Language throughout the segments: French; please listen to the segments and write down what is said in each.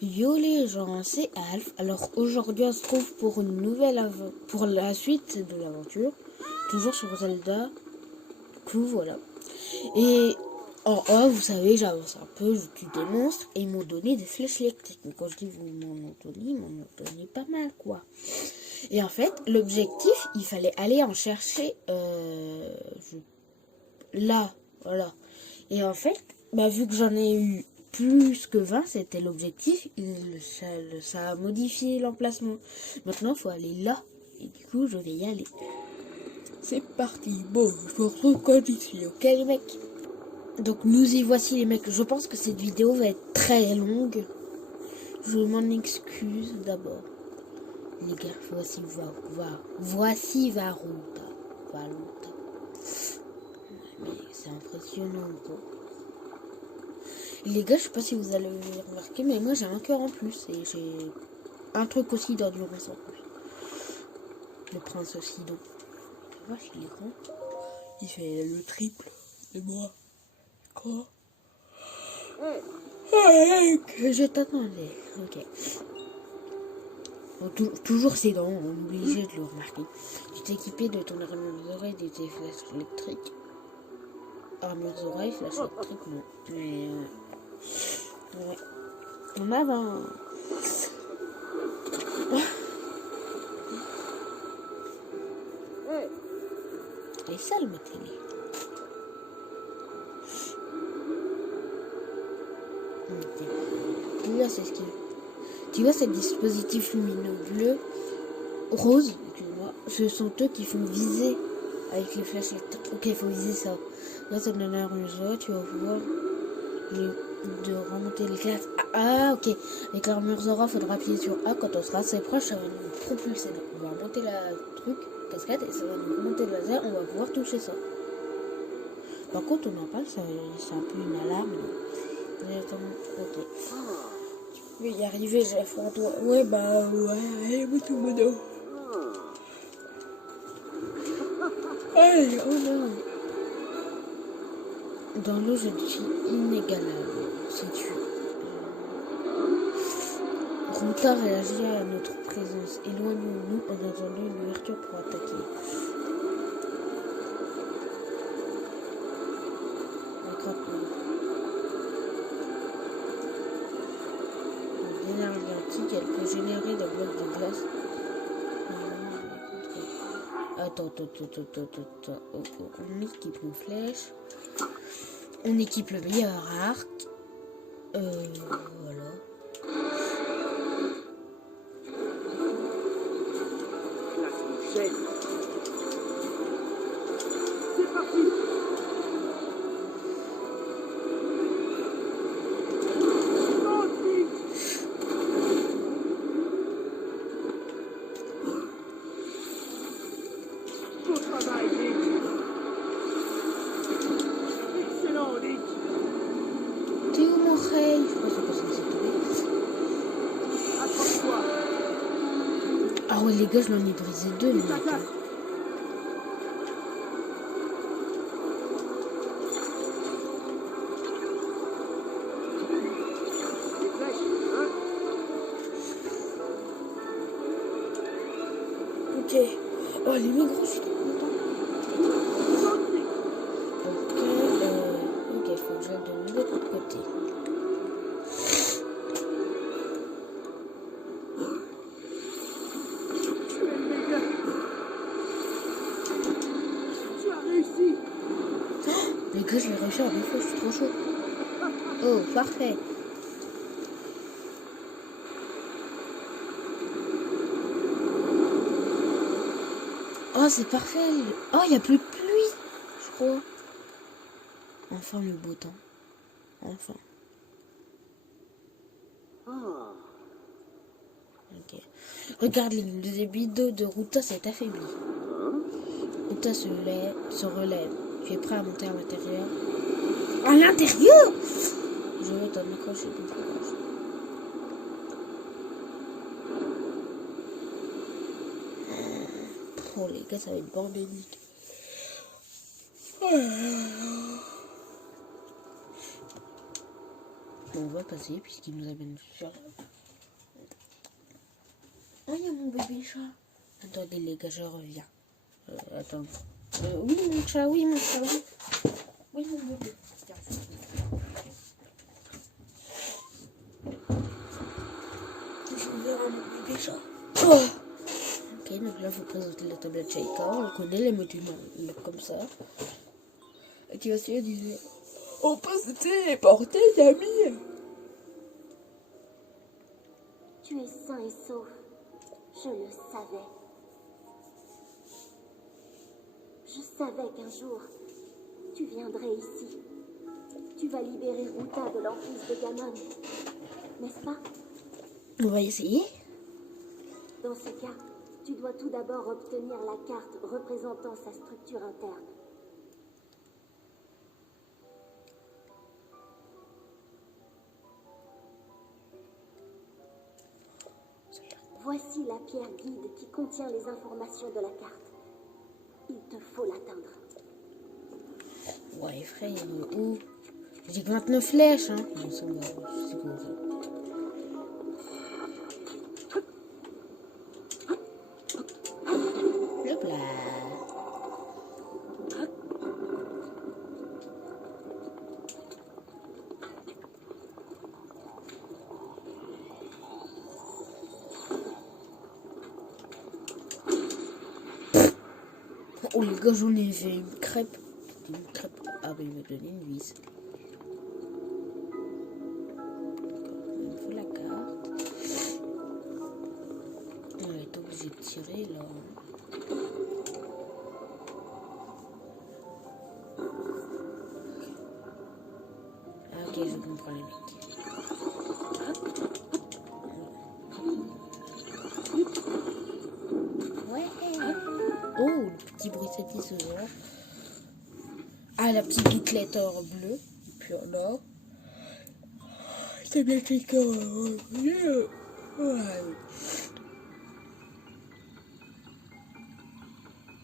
Yo les gens, c'est Alf. Alors aujourd'hui on se trouve pour une nouvelle pour la suite de l'aventure. Toujours sur Zelda. Du coup voilà. Et en haut, vous savez, j'avance un peu, je tue des monstres et ils m'ont donné des flèches électriques. Mais quand je dis ils m'en ont donné pas mal quoi. Et en fait, l'objectif, il fallait aller en chercher là, voilà. Et en fait, bah, vu que j'en ai eu plus que 20, c'était l'objectif, ça a modifié l'emplacement. Maintenant, il faut aller là. Et du coup, je vais y aller. C'est parti. Bon, je me retrouve quand ici, ok les mecs? Donc nous y voici les mecs. Je pense que cette vidéo va être très longue. Je m'en excuse d'abord. Les gars, voici Varuta. Varuta. Mais c'est impressionnant quoi. Les gars, je sais pas si vous allez remarquer, mais moi j'ai un cœur en plus et j'ai un truc aussi d'endurance en plus. Le prince aussi, donc. Tu vois, il est grand. Il fait le triple de moi. Quoi? Je t'attendais. Ok. Bon, toujours ses dents, on est obligé de le remarquer. Tu t'es équipé de ton armure d'oreille et de tes flèches électriques. Armure d'oreille, flèches électriques, non. Mais ouais. On avance. Elle est sale ma télé. Tu vois, c'est ce qui... Tu vois, ces dispositifs lumineux bleus, roses, excuse-moi, ce sont eux qui font viser avec les flèches électriques. Ok, il faut viser ça. Là, ça donne un réseau, tu vas pouvoir de remonter les classes. Ah, ok. Avec l'armure Zora, il faudra appuyer sur A quand on sera assez proche, ça va nous propulser. Donc, on va remonter la truc, cascade, et ça va nous remonter le laser, on va pouvoir toucher ça. Par contre, on en parle, c'est un peu une alarme. Ok. Je vais y arriver, j'ai foi en toi. Ouais, bah, ouais, allez, tout le monde. Allez, oh non. Dans l'eau, je suis inégalable. Si tu... Ruta réagit à notre présence. Éloignons-nous en attendant une ouverture pour attaquer. Énergétique, elle peut générer des blocs de glace. Attends. Oh. On équipe nos flèches. On équipe le meilleur arc. Voilà. C'est parti. Bon travail, Link. Excellent, Link. T'es où mon rey? Je pense que c'est tomber. Accroche-toi. Ah ouais les gars, je l'en ai brisé deux les mecs. Ok. Oh les micros, je suis trop content. Ok, faut que j'aille de l'autre côté. Tu as réussi. Les gars, je vais réussir à refaire, je suis trop chaud. Oh, parfait. Oh, c'est parfait. Oh, il n'y a plus de pluie, je crois. Enfin, le beau temps. Enfin. Ok. Regarde, le débit d'eau de Ruta s'est affaibli. Ruta se relève. Tu es prêt à monter à l'intérieur? À l'intérieur? Je vais t'en accrocher contre la gorge. Oh les gars, ça va être bordélique. Bon, on va passer puisqu'il nous amène sur Oh, il y a mon bébé chat. Attendez les gars, je reviens. Attends. Oui mon chat, oui mon chat, oui. Oui mon bébé. Tiens. Je reviens mon bébé chat. Oh. Ok, donc là, il faut présenter la tablette Shaika. On connaît les modules comme ça. Et tu vas essayer de dire on peut se téléporter, Camille. Tu es sain et sauf. Je le savais. Je savais qu'un jour, tu viendrais ici. Tu vas libérer Ruta de l'emprise de Ganon. N'est-ce pas? On va essayer. Dans ce cas, tu dois tout d'abord obtenir la carte représentant sa structure interne. Voici la pierre guide qui contient les informations de la carte. Il te faut l'atteindre. Ouais, frère, où? J'ai que 29 flèches, hein. Non, ça va, je sais quoi ça. Hop là. Oh les gars, j'en ai fait une crêpe. Une crêpe. Ah bah il m'a donné une vis. Il me faut la carte. Ouais, t'es obligé de tirer là. Ah, ok, je comprends les mecs. Ouais. Oh, le petit bruit ce soir. Ah, la petite bouclette or bleu. Et puis là. C'est bien quelqu'un bleu. Ouais.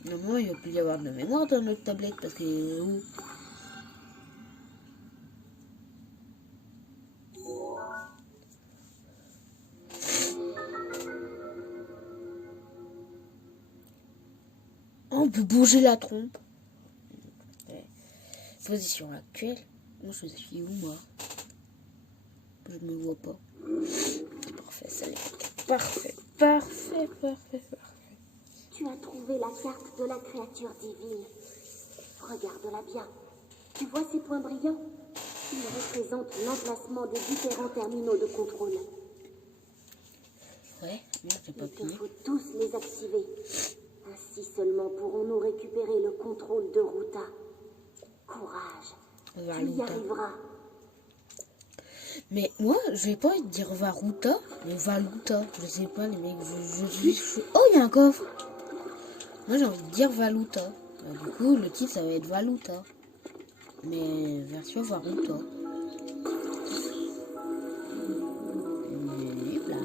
Normalement, il va plus y avoir de mémoire dans notre tablette parce que où? On peut bouger la trompe. Ouais. Position actuelle. Moi, je suis où, moi? Je me vois pas. C'est parfait, ça les gars. Parfait, parfait, parfait, parfait. Tu as trouvé la carte de la créature divine. Regarde-la bien. Tu vois ces points brillants? Ils représentent l'emplacement des différents terminaux de contrôle. Ouais, merde, j'ai pas Il te plié. faut tous les activer. Ainsi seulement pourrons-nous récupérer le contrôle de Ruta. Courage. Tu y Valuta. arriveras. Mais moi, je vais pas dire Varuta, mais Valuta. Je sais pas, les mecs, Oh, il y a un coffre. Moi, j'ai envie de dire Valuta. Du coup, le titre, ça va être Valuta. Mais version Varuta. Et là,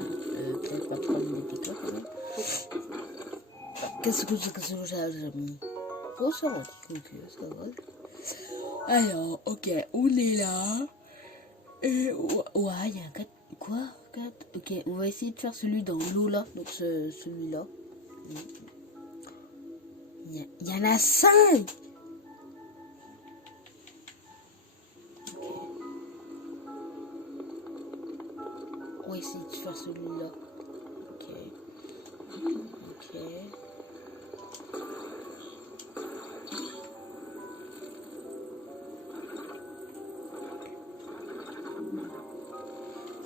peut-être pas prendre des picots quand même. Qu'est-ce que j'ai mis? Oh, ça va, ok, ça va. Alors, ok, on est là. Et ouais, il y a un 4. Quoi 4. Ok, on va essayer de faire celui dans l'eau là. Donc celui-là. Il y en a 5. Ok. On va essayer de faire celui-là. Ok. Ok.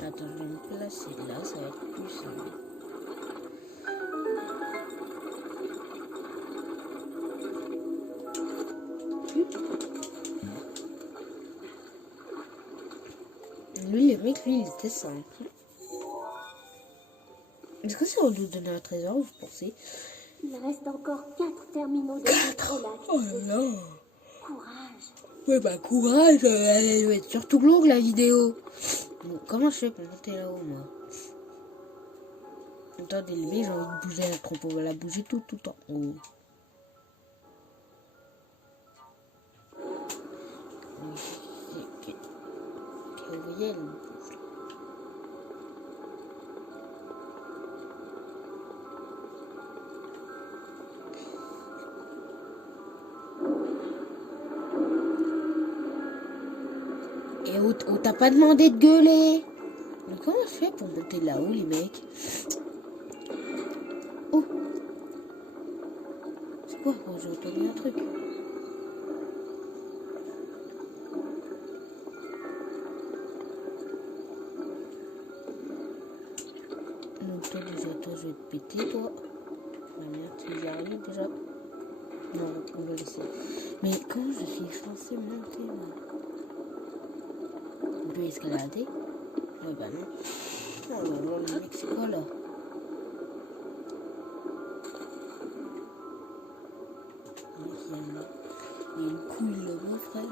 Attends, je vais me placer là, ça va être plus simple. Lui, le mec, lui, il était simple. Est-ce que ça va nous donner un trésor, vous pensez? Il reste encore 4 terminaux de contrôle à Oh activer. là là. Courage. Ouais, bah courage, elle va être surtout longue la vidéo. Bon, comment je fais pour monter là-haut, moi? Attendez, les mecs, j'ai envie de bouger la trompe, on va la bouger tout en haut. Ok, vous voyez, elle bouge. On t'a pas demandé de gueuler. Mais comment je fais pour monter là-haut, les mecs? Oh. C'est quoi? Oh, j'ai entendu un truc. Donc toi déjà, toi je vais te péter, toi. Ah merde, tu y arrives déjà? Non, on va laisser. Mais comment je suis censé monter là? On peut escalader? Ah bah non. Oh là là, le mec, c'est quoi là? Il y a une couille là-bas, frère.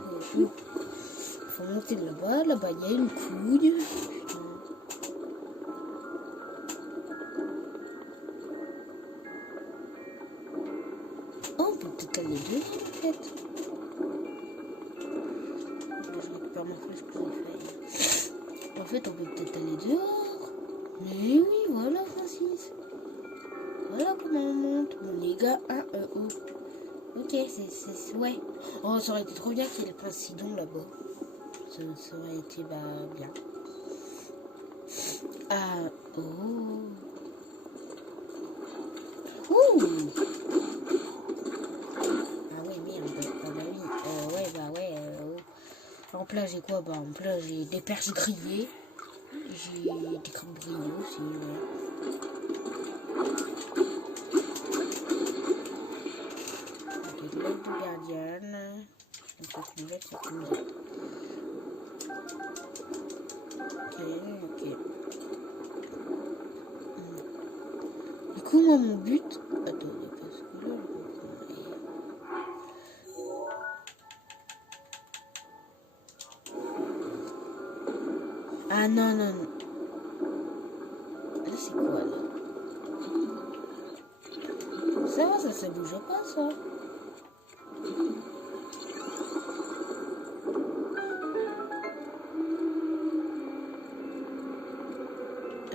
Faut monter là-bas. Là-bas, il y a une couille. Putain. Oh, on peut peut-être aller dehors, en fait. Je récupère ma flèche que j'ai fait. En fait, on peut peut-être aller dehors. Mais oui, voilà, Francis. Voilà comment on monte. Bon, les gars, ok, c'est... Ouais. Oh, ça aurait été trop bien qu'il y ait le prince Sidon là-bas. Ça aurait été, bien. Ah, oh. Ouh. Ah ouais, merde. Ah bah oui. Ouais. En plat, j'ai quoi? En plat, j'ai des perches grillées. J'ai des crabes grillées aussi, ouais. Ok, de l'œuf de gardienne. Donc, je vais mettre comme ça. Ok. Du coup, moi, mon but... Attendez, parce que là, ah non. Là, c'est quoi, là? Ça bouge pas, ça.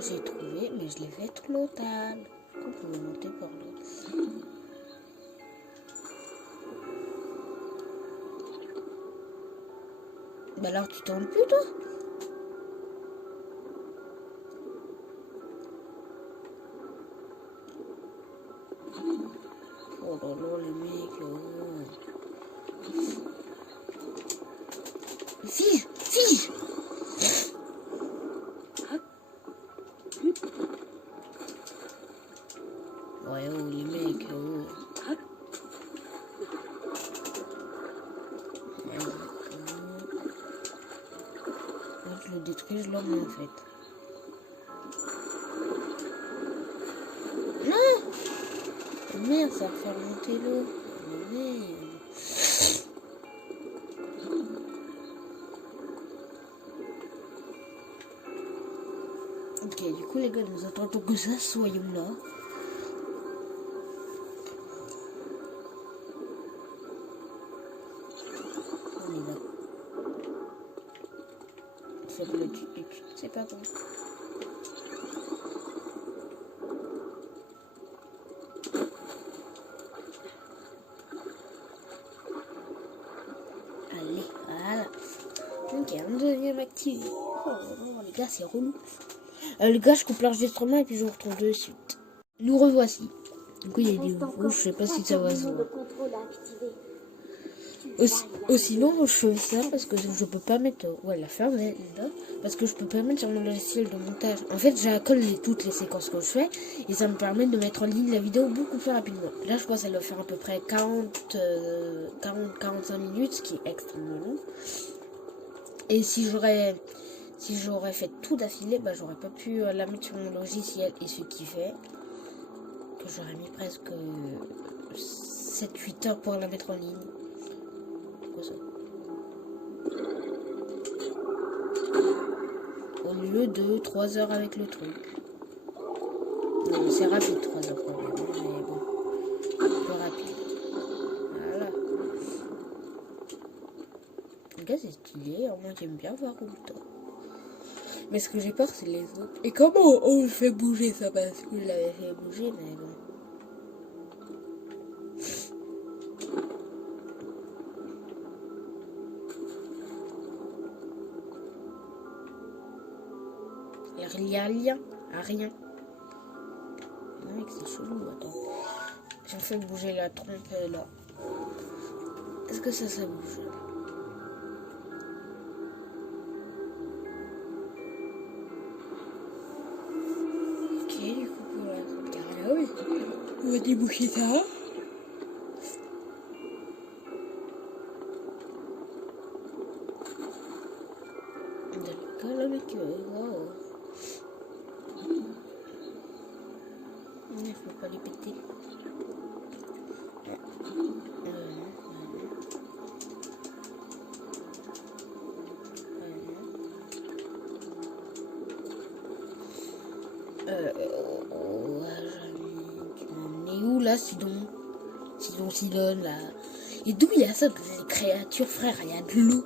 J'ai trouvé, mais je l'ai fait total. On peut monter par là. Bah alors, tu tournes plus, toi? Oh là là, les mecs. Fige. Ouais, oh, les mecs, Moi, je le détruis, je l'emmène, en fait. Non! Merde, ça va faire monter l'eau. Merde. Ok, du coup, les gars, nous attendons que ça, soyons là. On est là. C'est pas bon. Allez, voilà. Ok, un deuxième activé. Oh, les gars, c'est relou. Les gars, je coupe l'enregistrement et puis je vous retrouve de suite. Nous revoici. Du coup, il y a du rouge, je sais pas si ça va se voir. Sinon, je fais ça parce que je peux pas mettre... Ouais, la ferme est là. Parce que je peux pas mettre sur mon logiciel de montage. En fait, j'accole toutes les séquences que je fais. Et ça me permet de mettre en ligne la vidéo beaucoup plus rapidement. Là, je pense qu'elle va faire à peu près 40-45 minutes, ce qui est extrêmement long. Et si j'aurais fait tout d'affilée, j'aurais pas pu la mettre sur mon logiciel. Et ce qui fait que j'aurais mis presque 7-8 heures pour la mettre en ligne. Ça. Au lieu de 3 heures avec le truc. Non, c'est rapide 3 heures quand même, mais bon, un peu rapide. Voilà. Le gars, c'est stylé, moi j'aime bien voir où le temps. Mais ce que j'ai peur, c'est les autres. Et comment on le fait bouger ça? Parce que je l'avais fait bouger, mais bon. qu'il y a un lien à rien. Non, mec, c'est chelou, attends. J'ai fait bouger la trompe là. Est-ce que ça bouge? Ok, du coup, pour la trompe carrière, oui. On va déboucher ça. D'accord, là, mec, waouh. Il faut pas les péter. Tu m'as emmené où là, Sidon, là? Et d'où il y a ça, des créatures, frère? Il y a de l'eau.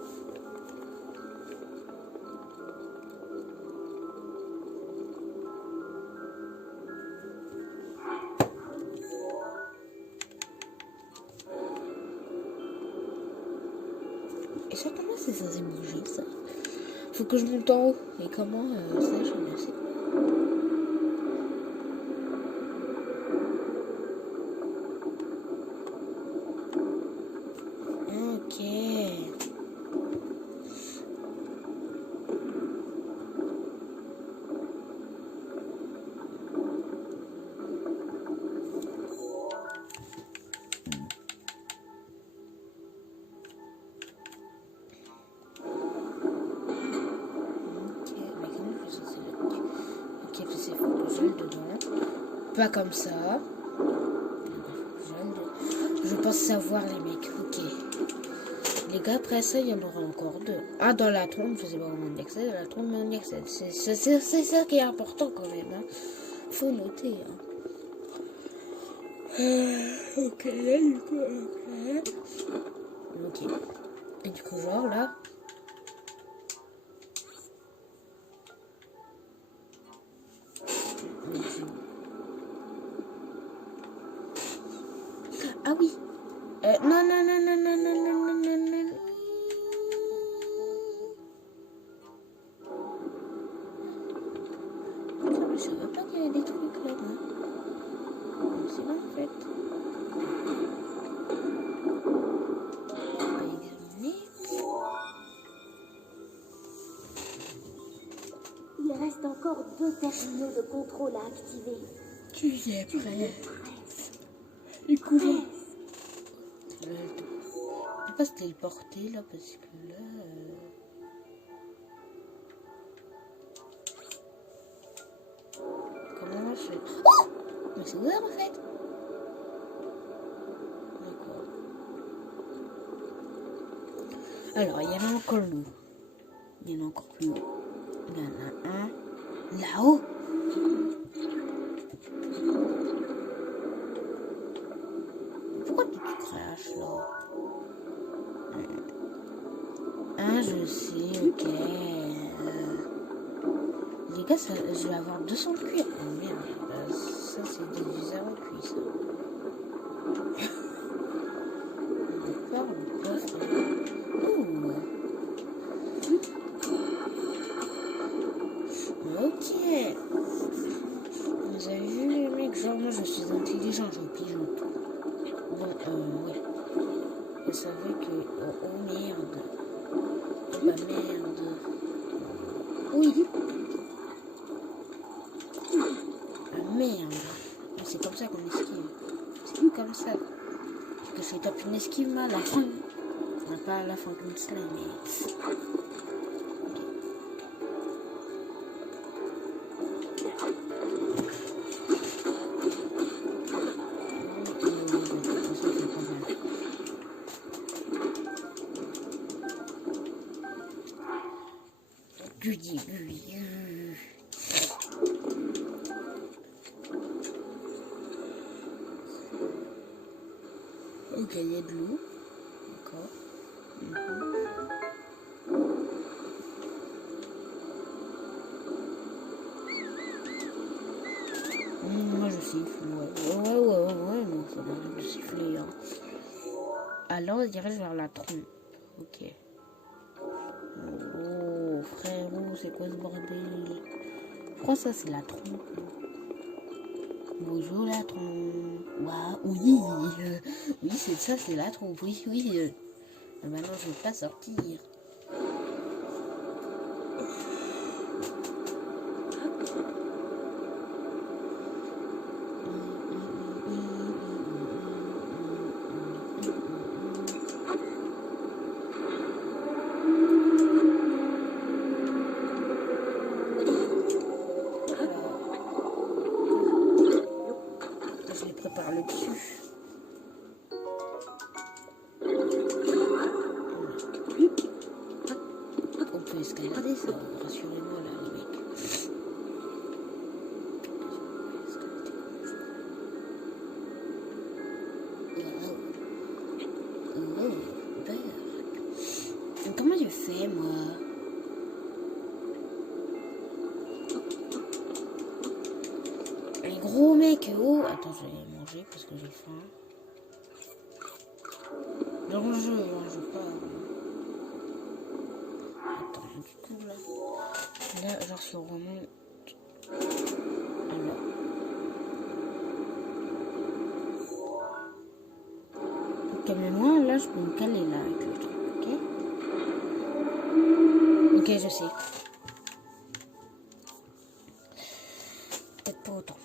Et ça, comment c'est censé bouger, ça? Faut que je monte en haut. Et comment ça, je ne sais. Ok. Pas comme ça. Je pense savoir les mecs. Ok. Les gars, après ça, il y en aura encore deux. Ah, dans la trompe, je sais pas comment on y accède. Dans la trompe, on y accède. C'est ça qui est important quand même. Hein. Faut noter. Hein. Ok, là, du coup. Ok. Et du coup, genre là. Ah oui. Non. Putain, je savais pas qu'il y avait des trucs là. C'est bon en fait. On va examiner. Il reste encore 2 terminaux de contrôle à activer. Tu y es prêt. Presque. Du coup, je peux pas se téléporter là parce que là. Comment je fais? Oh, mais c'est ouvert en fait. D'accord. Alors, il y en a encore l'eau. Il y en a encore plus haut. Il y en a un là-haut. Pourquoi tu te craches là? Je sais, ok. Les gars, ça, je vais avoir 200 de cuir. Oh merde, ça c'est des zéro cuit ça. On parle pas ça. Ok. Vous avez vu les mecs, genre moi je suis intelligent, je pigeon tout. Bon, ouais. Vous savez que... Oh merde. Oh bah merde. Oui. Ah merde. C'est comme ça qu'on esquive. C'est plus comme ça. Parce que je tape une esquive à la fin. On n'a pas à la fin comme cela, mais... Du début. Ok, il y a de l'eau. D'accord. Moi je siffle, ouais, non, ça m'arrête de siffler. Hein. Alors, on dirige vers la trompe. Ok. Oh, frérot, c'est quoi ce bordel? Je crois que ça, c'est la trompe. Bonjour la trompe. Waouh, oui. Oui, c'est ça, c'est la trompe. Oui, oui. Maintenant, je ne veux pas sortir. Je les prépare le dessus. On peut escalader ça, rassurez-moi là les mecs. Wow. Oh, comment je fais moi? Les gros mecs, oh, attends, je vais manger parce que j'ai faim. Non, je pas. Attends, du coup là, genre si on remonte, alors. Ok, mais moi là, je peux me caler là avec le truc, ok? Ok, je sais. Peut-être pas autant.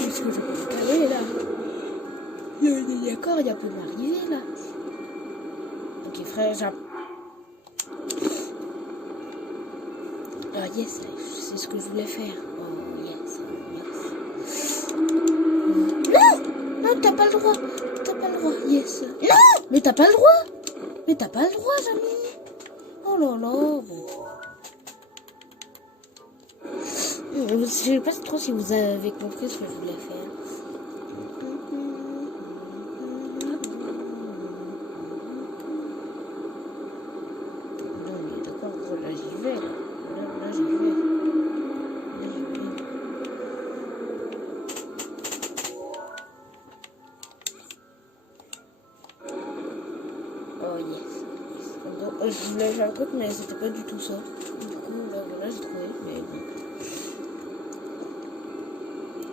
Est-ce que je peux me caler là? D'accord, il y a peu m'arriver là. Ok frère, ah yes, c'est ce que je voulais faire. Oh yes, yes. Non, t'as pas le droit. T'as pas le droit, yes. Non, mais t'as pas le droit. Mais t'as pas le droit, Jamie. Oh là là, bon. Je sais pas trop si vous avez compris ce que je voulais faire. Oh yes. Donc, je voulais faire un truc, mais c'était pas du tout ça. Du coup, là j'ai trouvé, mais bon.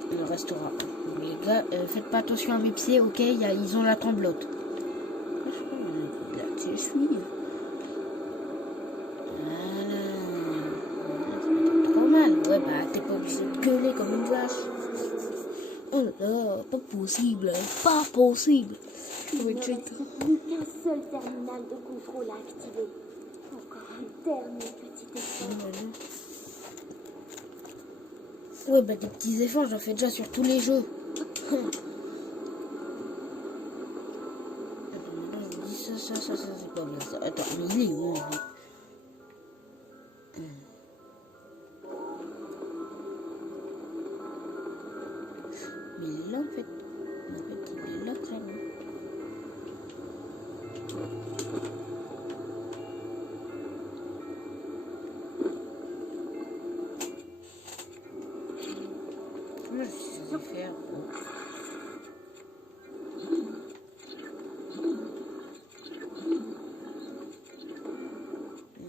Il restera. Les gars, faites pas attention à mes pieds, ok? Ils ont la tremblote. Je sais pas, là, je suis. Voilà. C'est pas trop mal. Ouais, bah, t'es pas obligé de gueuler comme une vache. Oh là là, pas possible. Pas possible. Il ne reste plus qu'un seul terminal de contrôle à activer. Encore un dernier petit effort. Ouais, bah des petits efforts, j'en fais déjà sur tous les jeux. Attends, maintenant je me dis ça, c'est pas bien ça. Attends, mais il est où en fait? Mais là en fait, il est là clairement. Comment je suis censée faire?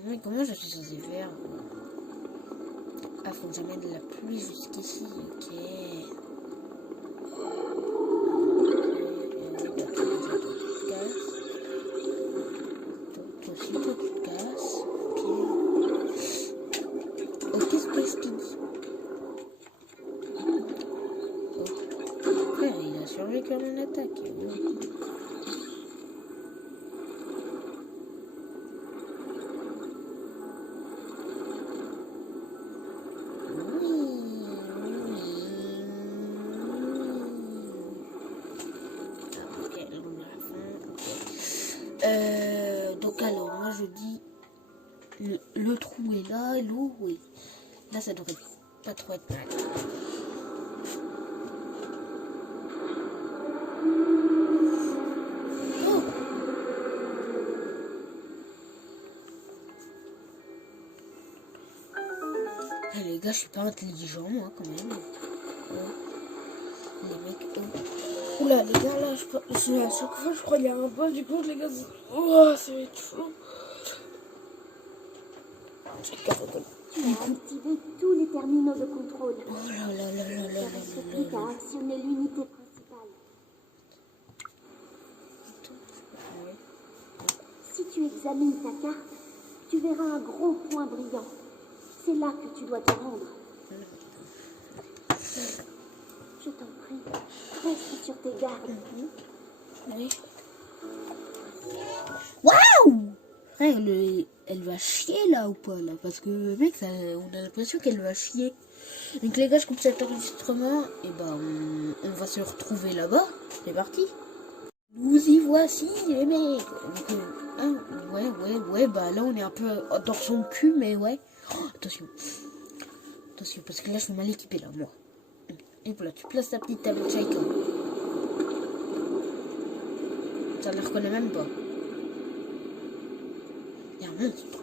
Mais comment je suis censée faire? Ah, faut que j'amène de la pluie jusqu'ici, ok. Survécu à mon attaque. Donc alors, moi je dis le trou est là, l'eau, oui. Là, ça devrait pas trop être mal. Les gars, je suis pas intelligent, moi, quand même. Les mecs, oula, les gars, là, à chaque fois, je crois qu'il y a un boss, du coup, les gars, oh, ça va être chaud. Tu as activé tous les terminaux de contrôle. Oh là là là là Il là ne là reste là plus là. qu'à actionner l'unité principale. Si tu examines ta carte, tu verras un gros point brillant. C'est là que tu dois te rendre. Je t'en prie, reste sur tes gardes. Oui. Waouh! Elle va chier là ou pas là? Parce que mec, on a l'impression qu'elle va chier. Donc les gars, je coupe cet enregistrement et ben on va se retrouver là-bas. C'est parti. Nous y voici les mecs. Donc, ouais, bah là on est un peu dans son cul, mais ouais. Oh, attention, parce que là je suis mal équipé là, moi. Et voilà, tu places ta petite tablette Shaika. Ça ne le reconnaît même pas. Il y a un monstre.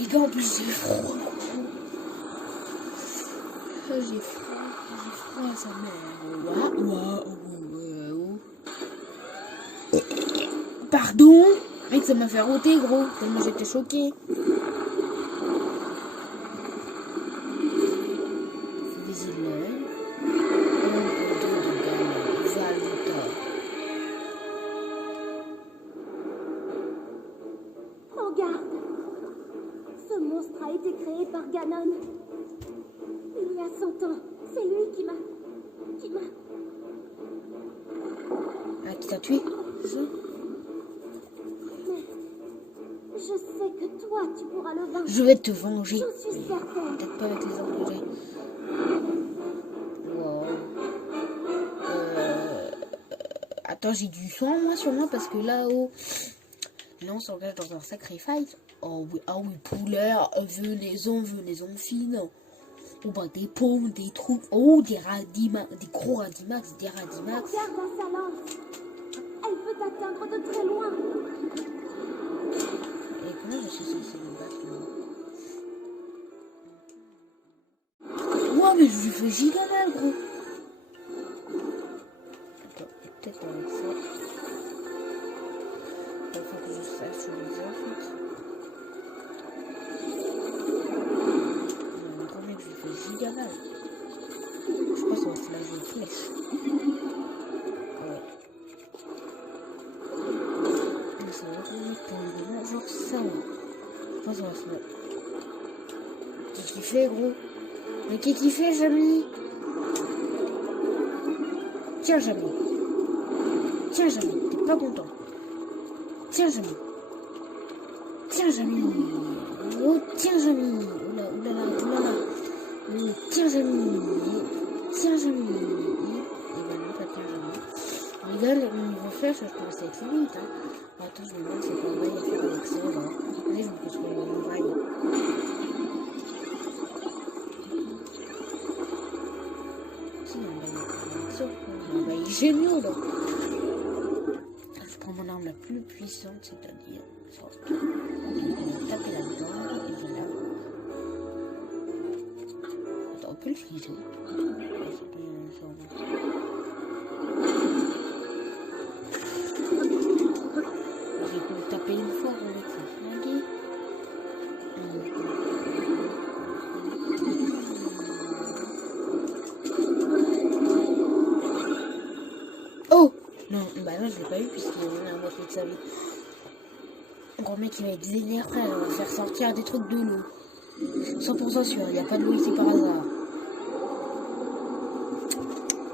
Les gars, en plus j'ai froid. J'ai froid, sa mère. Pardon? Mec, ça m'a fait rôter, gros. Tellement j'étais choquée. Des îles. Prends garde. Ce monstre a été créé par Ganon. Il y a 100 ans. C'est lui qui m'a... Ah, qui t'a tué? Mais je sais que toi, tu pourras le vaincre. Je vais te venger. J'en suis certaine. Peut-être pas avec les armes que j'ai. Wow. Attends, j'ai du sang moi sur moi parce que là-haut, là on s'engage dans un sacrifice. Oh oui, ah oui, poulet, venaison fine. Oh bah des pommes, des trucs. Oh des radimax, des gros radimax, des radimax. Regarde à sa lance. Elle peut t'atteindre de très loin. Et comment je suis censé me battre là? Wow, mais je lui fais giga mal, gros. Attends, peut-être avec ça. Il faut que je sache où les en fait. Gros mec, je lui fais giga mal. Je pense qu'on va se lâcher une flèche. Ouais. Mais c'est un gros mec pour le moment, genre ça. Je pense qu'on va se mettre. Qu'est-ce qu'il fait, gros? Mais qu'est-ce qu'il fait, Jamy? Tiens, Jamy. Tiens, Jamy. T'es pas content. Tiens, Jamy. Tiens, Jamy. Oh, tiens, Jamy. Oulala. Tiens, Jamy. Tiens, Jamy. Et ben non, pas tiens, Jamy. Les gars, le niveau flèche, je pense que ça va être limite. Hein. Attends, je me demande c'est quoi on va y faire avec ça, là. Allez, je me construis une muraille. Génial là. Je prends mon arme la plus puissante, c'est-à-dire ça. On va taper là-dedans et voilà. Attends, on peut le friser. J'ai pu le taper une fois avec ça. Flingué. Oh non, bah là je l'ai pas eu puisqu'il en a moitié de sa vie. Un gros mec il va être vénère, frère, il va faire sortir des trucs de l'eau. 100% sûr, il n'y a pas de l'eau ici par hasard.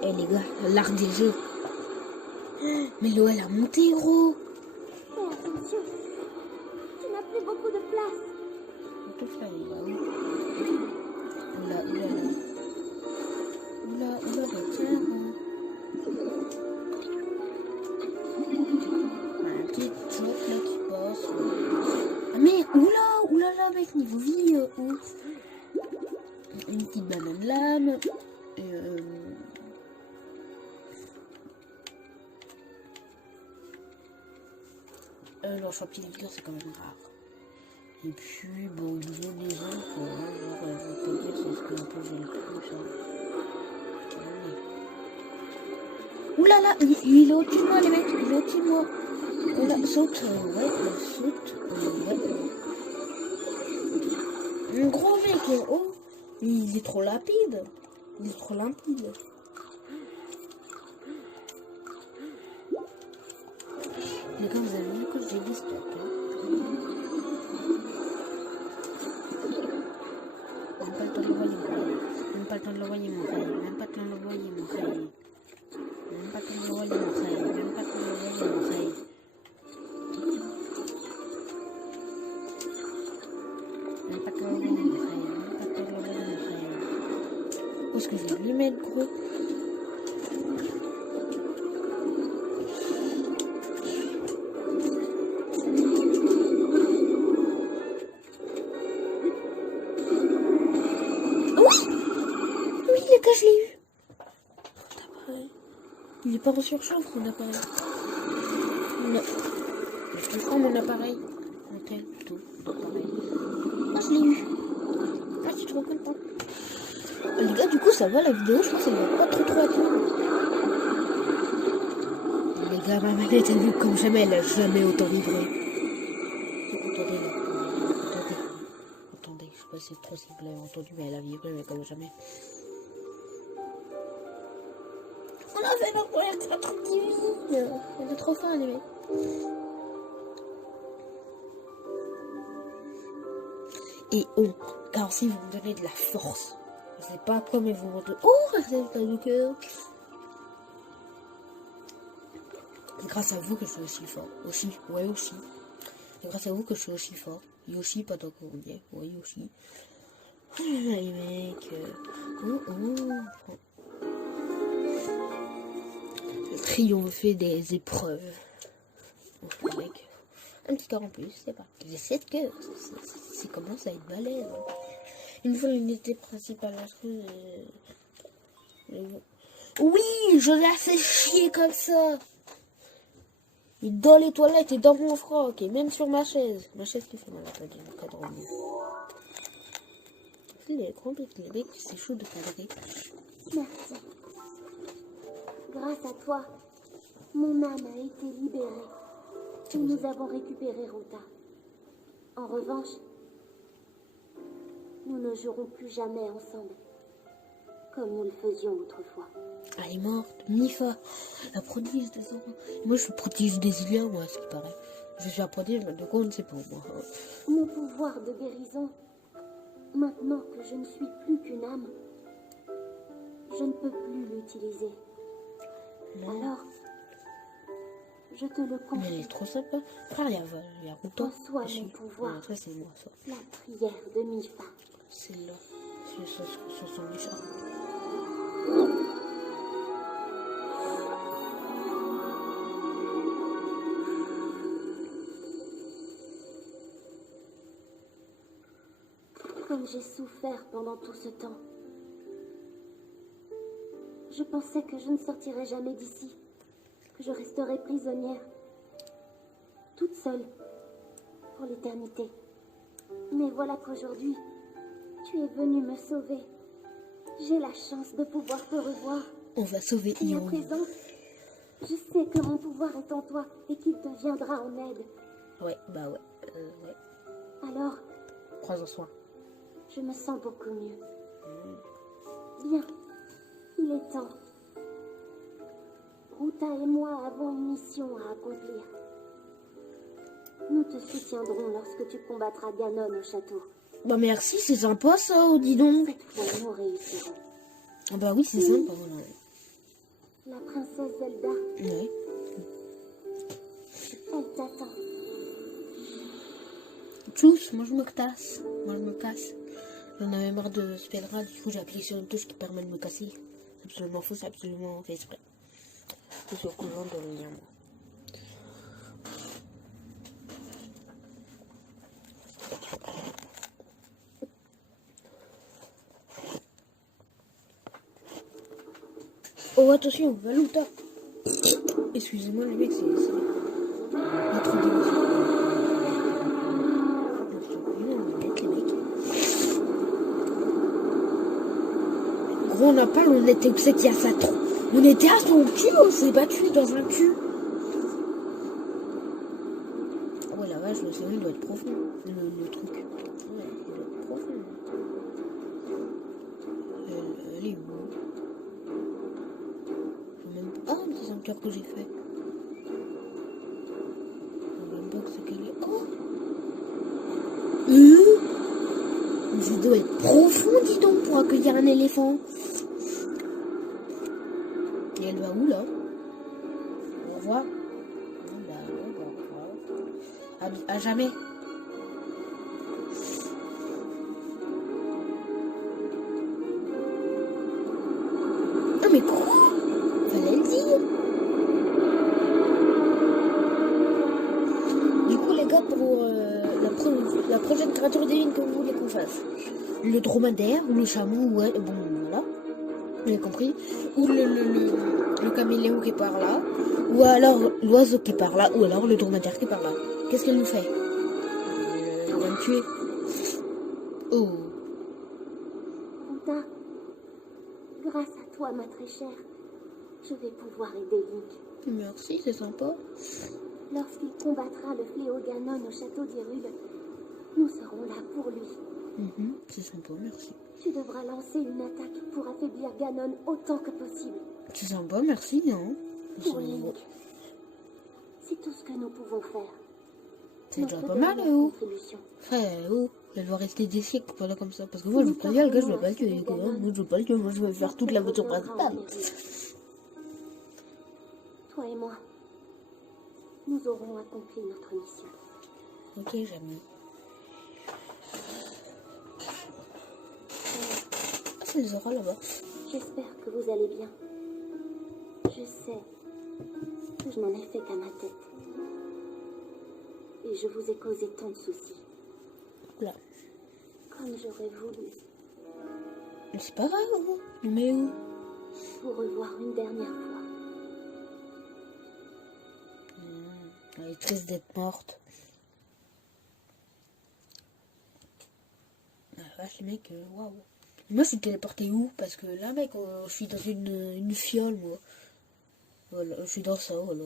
Eh les gars, l'art des jeux. Mais l'eau elle a monté, gros. Fais attention. Tu n'as plus beaucoup de place. Tout ça, il va où? Oula, tiens. Un petit choc là qui passe. Ah mais oulala mec, niveau vie, ouf. Une petite banane lame. Le champion de cœur c'est quand même rare. Et puis bon, une maison quoi, hein, genre je peux dire c'est ce que un peu j'ai le plus ça. Oulala, il est au-dessus de moi les mecs, il est au-dessus de moi. On la saute, ouais, on saute, ouais. Un gros mec est haut, il est trop limpide. Il est trop limpide. Mais comme vous avez vu que j'ai dit stop. Même pas le temps de l'envoyer, mon frère. Même pas le temps de l'envoyer, mon frère. Même pas le temps de l'envoyer, mon frère. Même pas le temps de l'envoyer, mon frère. Même pas le temps de l'envoyer, mon frère. Même pas le temps de l'envoyer, mon frère. Même pas le temps de l'envoyer, mon frère. Où est-ce que je vais lui mettre, gros? Je l'ai eu. Il est pas en surchauffe mon appareil. Non. Je prends mon appareil. Ok, tout. Pareil. Ah, je l'ai eu. Ah, je suis trop content. Les gars, du coup, ça va la vidéo. Je pense qu'elle va pas trop attendre. Les gars, ma manette est vue comme jamais. Elle a jamais autant vibré. Attendez là. Attendez. Je sais pas si c'est trop si vous l'avez entendu, mais elle a vibré, mais comme jamais. On a fait notre première créature divine. On est trop fin, les mecs. Et car si vous me donnez de la force, je sais pas quoi, mais vous me donnez. Oh, c'est le cœur. C'est grâce à vous que je suis aussi fort. Aussi. C'est grâce à vous que je suis aussi fort. Yoshi, pas tant qu'on y est. Ouais, Yoshi. Oh, les mecs. Triompher des épreuves. Avec un petit cœur en plus, c'est pas. J'ai 7 cœurs. C'est commence à être balèze. Une fois l'unité principale. Oui, je l'ai fait chier comme ça. Et dans les toilettes et dans mon froc. Et même sur ma chaise. Ma chaise qui fait mal à cadrer. Les mecs, c'est chaud de cadrer. Merci. Grâce à toi, mon âme a été libérée. Et nous avons récupéré Ronta. En revanche, nous ne jouerons plus jamais ensemble, comme nous le faisions autrefois. Elle est morte, Mifa, la prodige des enfants. Moi, je suis prodige des Iliens, moi, ce qui paraît. Je suis un prodige, mais de quoi, c'est pour moi. Mon pouvoir de guérison, maintenant que je ne suis plus qu'une âme, je ne peux plus l'utiliser. Alors, je te le confie. Mais elle est trop sympa. Frère, il y a Ronta. Reçois mon pouvoir. Ça, c'est moi, ça. La prière de Mifa. C'est là. Ce sont les chats. Comme j'ai souffert pendant tout ce temps. Je pensais que je ne sortirais jamais d'ici, que je resterais prisonnière, toute seule, pour l'éternité. Mais voilà qu'aujourd'hui, tu es venu me sauver. J'ai la chance de pouvoir te revoir. On va sauver Et à Ion. présent, je sais que mon pouvoir est en toi et qu'il te viendra en aide. Ouais, bah ouais. Ouais. Alors, Prends-en soin. je me sens beaucoup mieux. Bien. Il est temps. Ruta et moi avons une mission à accomplir. Nous te soutiendrons lorsque tu combattras Ganon au château. Bah merci, c'est sympa ça, oh, dis donc. Cette fois, nous réussirons. Ah bah oui, c'est sympa. Voilà. La princesse Zelda, Ouais. elle t'attend. Tchuss, moi je me casse. J'en avais marre de ce pèlerin, du coup j'ai appuyé sur une touche qui permet de me casser. C'est absolument faux, c'est absolument fait exprès. Je suis au courant de le lien, moi. Oh attention, Valuta. Excusez-moi les mecs, c'est trop d'émotion. Gros, on n'a pas, on était où c'est qu'il y a ça trop. On était à son cul, on s'est battu dans un cul. ouais, la vache, le sommeil doit être profond. Le truc. Ouais, il doit être profond. Elle est où? Même... Ah, c'est un cœur que j'ai fait. Je sais même pas que c'est qu'elle est... Oh ça doit être profond, dis donc, pour accueillir un éléphant. Et elle va où, là? Au revoir. Bah, ouais, bah, au revoir. À jamais. Ah, mais quoi? Fallait le dire. Du coup, les gars, pour la prochaine créature divine que vous voulez qu'on fasse, le dromadaire ou le chameau, ouais, bon, voilà, vous avez compris, ou le caméléon qui est par là, ou alors l'oiseau qui est par là, ou alors le dromadaire qui est par là. Qu'est-ce qu'elle nous fait? Elle va me tuer. Oh. Conta, grâce à toi, ma très chère, je vais pouvoir aider Link. Merci, c'est sympa. Lorsqu'il combattra le fléau Ganon au château d'Hyrule, nous serons là pour lui. C'est sympa, merci. Tu devras lancer une attaque pour affaiblir Ganon autant que possible. C'est sympa, merci, hein. Pour Link, c'est tout ce que nous pouvons faire. C'est déjà Notre pas mal, dernière oh. contribution. Frère, oh. Elle doit rester des siècles, voilà, comme ça. Parce que moi, je préviens, le gars, je vais pas le tuer, quoi. Moi, je vais pas le tuer, moi, je vais faire toute la voiture principale. Toi et moi, nous aurons accompli notre mission. Ok, Jamie. Ah, c'est les auras là-bas. J'espère que vous allez bien. Je sais que je n'en ai fait qu'à ma tête. Et je vous ai causé tant de soucis. Là. Comme j'aurais voulu Mais c'est pas grave, oh. Mais où? vous revoir une dernière fois. Elle est triste d'être morte. Ah, vache, les mecs, waouh. Moi, je suis téléporté où? Parce que là, mec, je suis dans une fiole, moi. Voilà, je suis dans ça, voilà.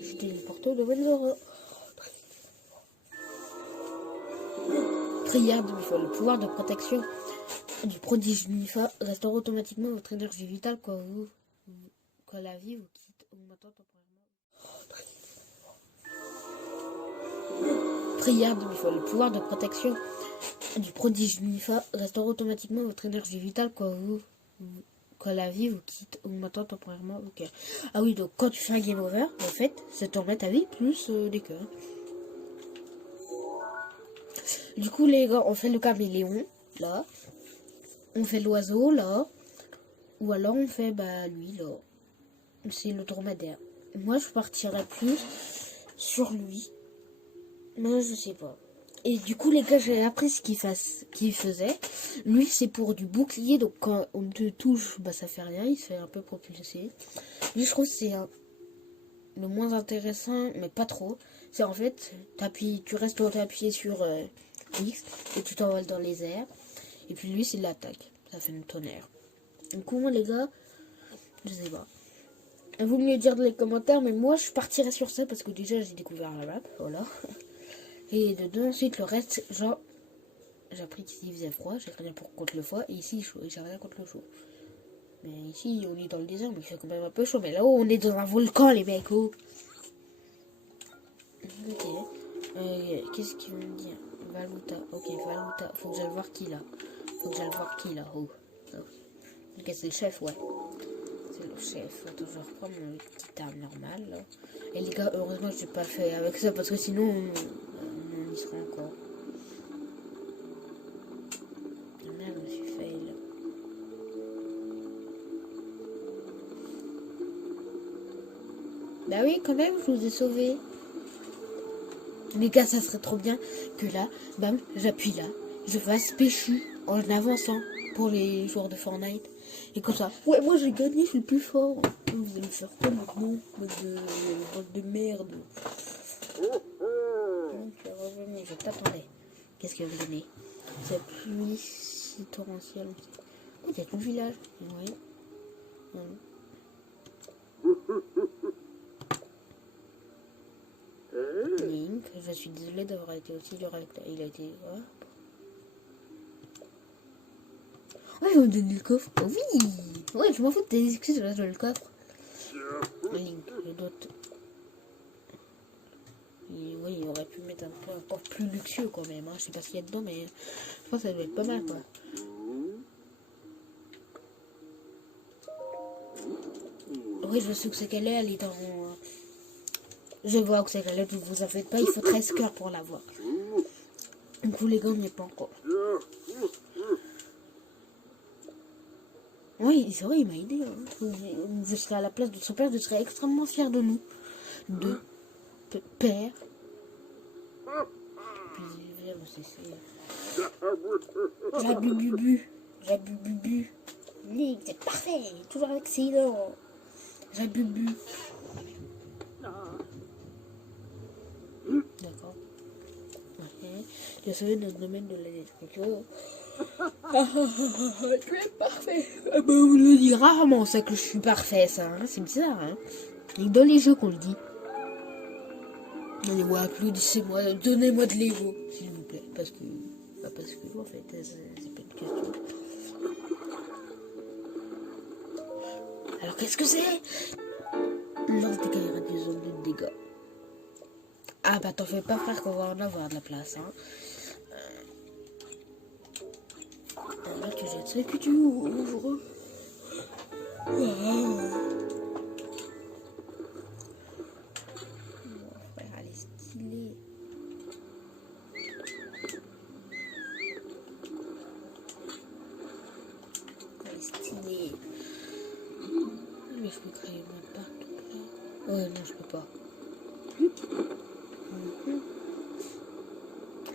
Je suis téléporté au domaine Zora. Prière de Mifa, le pouvoir de protection du prodige Mifa restaure automatiquement votre énergie vitale quand la vie vous quitte, augmentant temporairement. Prière de Mifa, le pouvoir de protection du prodige Mifa restaure automatiquement votre énergie vitale quand la vie vous quitte, augmentant temporairement. Ok. Ah oui, donc quand tu fais un game over, en fait, ça te remet ta vie plus des cœurs. Du coup, les gars, on fait le caméléon, là. On fait l'oiseau, là. Ou alors on fait, bah, lui, là. C'est le dromadaire. Moi, je partirais plus sur lui. Mais je sais pas. Et du coup, les gars, j'ai appris ce qu'il faisait. Lui, c'est pour du bouclier. Donc, quand on te touche, bah, ça fait rien. Il se fait un peu propulser. Lui, je trouve que c'est le moins intéressant, mais pas trop. C'est en fait, tu restes appuyé sur X et tu t'envoles dans les airs. Et puis lui, c'est l'attaque. Ça fait une tonnerre. Du coup, moi, les gars, je sais pas. Vous me le dire dans les commentaires, mais moi, je partirais sur ça parce que déjà, j'ai découvert la map. Voilà. Et dedans, ensuite, le reste, genre, j'ai appris qu'ici, il faisait froid. J'ai rien contre le froid. Et ici, chaud. Et j'ai rien contre le chaud. Mais ici, on est dans le désert, mais il fait quand même un peu chaud. Mais là-haut, on est dans un volcan, les mecs. Oh. Ok. Qu'est-ce qu'ils vont me dire? Valuta. Ok, Valuta. Faut que j'aille voir qui là. Oh. Ok, c'est le chef, ouais. C'est le chef. Attends, je vais reprendre mon petit arme normale là. Et les gars, heureusement, je n'ai pas fait avec ça parce que sinon, on y sera encore. Merde, je me suis fail. Bah oui, quand même, je vous ai sauvé. Les gars, ça serait trop bien que là, bam, j'appuie là, je fasse péchu en avançant pour les joueurs de Fortnite. Et comme ça, ouais, moi j'ai gagné, je suis le plus fort. Vous allez me faire quoi maintenant, mode de merde. Tu es revenu, je t'attendais. Qu'est-ce que vous donnez? C'est pluie si torrentielle. Oh, il y a tout le village. Oui. Link, je je suis désolée d'avoir été aussi dur avec toi. Il a été... Ouais, il va me donner le coffre. Oh, oui. Ouais, je m'en fous de tes excuses, là, je veux le coffre. Link, le doute. Oui, il aurait pu mettre un peu encore plus luxueux quand même. Hein. Je sais pas ce qu'il y a dedans, mais je pense que ça doit être pas mal, quoi. Oui, je sais que c'est qu'elle est. Elle est dans... Je vois où c'est qu'elle est. Vous en faites pas. Il faut 13 cœurs pour la voir. Du coup, les gars, on n'y est pas encore. Oui, c'est vrai, il m'a aidé. Hein. Je serais à la place de son père. Je serais extrêmement fier de nous. De père. Puis, viens, c'est... Jabububu. Jabububu. Link, c'est parfait. Toujours avec ses dents. Jabubu. D'accord. Ok. J'ai sauvé notre domaine de la destruction. Tu es parfait. Ah bah, on le dit rarement, ça, que je suis parfait, ça. Hein. C'est bizarre, hein. Et dans les jeux qu'on le dit. Allez, applaudissez-moi, donnez-moi de l'ego, s'il vous plaît. Parce que, en fait, c'est pas une question. Alors, qu'est-ce que c'est? Lance des carrières des zones de dégâts. Ah, bah, t'en fais pas, frère, qu'on va en avoir de la place, hein. Là, tu jettes ça que tu ouvres. Elle est stylée. Elle est stylée. Mais je peux créer même pas. Non, je peux pas.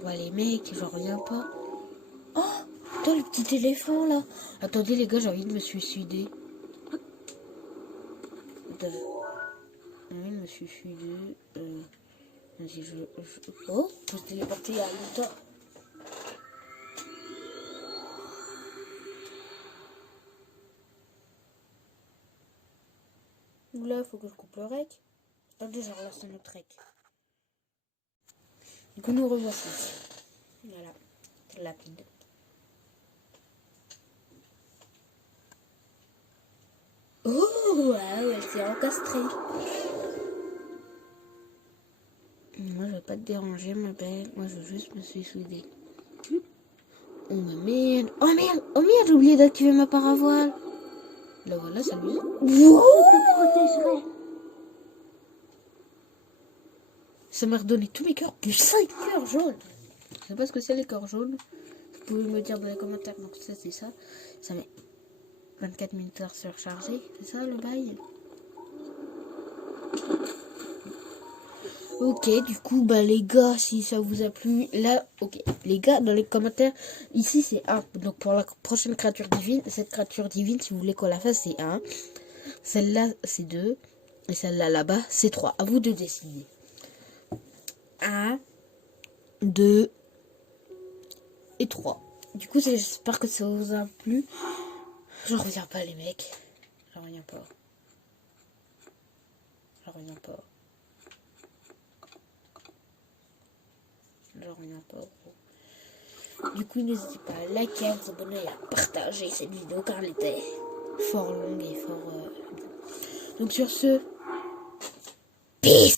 Ouais, les mecs, j'en reviens pas. Oh, putain, le petit éléphant là. Attendez, les gars, j'ai envie de me suicider. J'ai envie de me suicider. Vas-y, Oh, je peux se téléporter à longtemps. Là, faut que je coupe le rec. Attendez, je relance un autre rec. Du coup, nous revoici. Voilà, c'est rapide. Oh, waouh, elle s'est encastrée. Moi, je vais pas te déranger, ma belle. Moi, je veux juste me suicider. Oh, ma merde. Oh, merde. Oh, merde, j'ai oublié d'activer ma paravoile. Là, voilà, ça lui... Wow, ça m'a redonné tous mes cœurs, plus 5 cœurs jaunes. Je sais pas ce que c'est les cœurs jaunes. Vous pouvez me dire dans les commentaires. Donc ça, c'est ça. Ça met 24 minutes à surcharger. C'est ça le bail? Ok, du coup, bah les gars, si ça vous a plu, là, ok. Les gars, dans les commentaires, ici c'est 1. Donc pour la prochaine créature divine, cette créature divine, si vous voulez qu'on la fasse, c'est 1. Celle-là, c'est 2. Et celle-là, là-bas, c'est 3. À vous de décider. 1, 2 et 3. Du coup, j'espère que ça vous a plu. J'en reviens pas, les mecs. J'en reviens pas. J'en reviens pas. J'en reviens pas, gros. Du coup, n'hésitez pas à liker, à vous abonner et à partager cette vidéo car elle était fort longue et fort... Donc sur ce, peace.